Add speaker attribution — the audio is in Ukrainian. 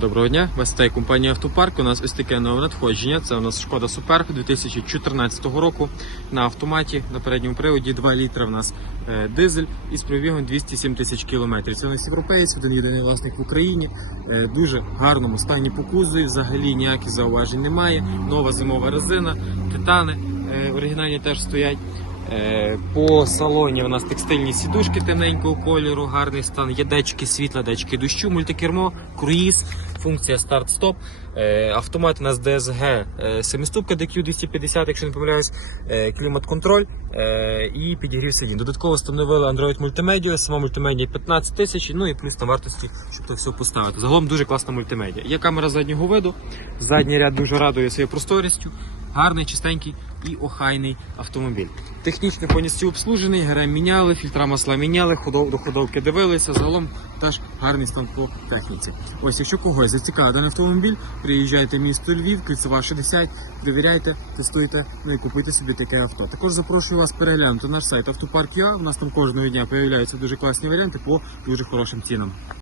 Speaker 1: Доброго дня, вітає компанія Автопарк. У нас ось таке нове надходження. Це у нас шкода Суперг 2014 року на автоматі на передньому приводі 2 літра. В нас е, дизель із пробігом 207 тисяч кілометрів. Це у нас європейський, один єдиний власник в Україні. Е, дуже гарному стані по кузові. Взагалі ніяких зауважень немає. Нова зимова резина, титани е, оригінальні теж стоять. По салоні у нас текстильні сідушки темненького кольору, гарний стан, є датчики світла, датчики дощу, мультикермо, круїз, функція старт-стоп. Е, Автомат у нас DSG, е, семиступка DQ250, якщо не помиляюсь, е, клімат-контроль і підігрів сидінь. Додатково встановили Android мультимедіа, сама мультимедіа 15 тисяч, ну і плюс на вартості, щоб то все поставити. Загалом дуже класна мультимедіа. Є камера заднього виду, задній ряд дуже радує своєю просторістю. Гарний, чистенький і охайний автомобіль. Технічно повністю обслужений, ГРМ міняли, фільтра масла міняли, ходов, до ходовки дивилися. Загалом теж гарний стан по техніці. Ось, якщо когось зацікавив даний автомобіль, приїжджайте в місто Львів, Кільцева 60, перевіряйте, тестуйте, ну і купуйте собі таке авто. Також запрошую вас переглянути наш сайт Автопарк.ua. У нас там кожного дня появляються дуже класні варіанти по дуже хорошим цінам.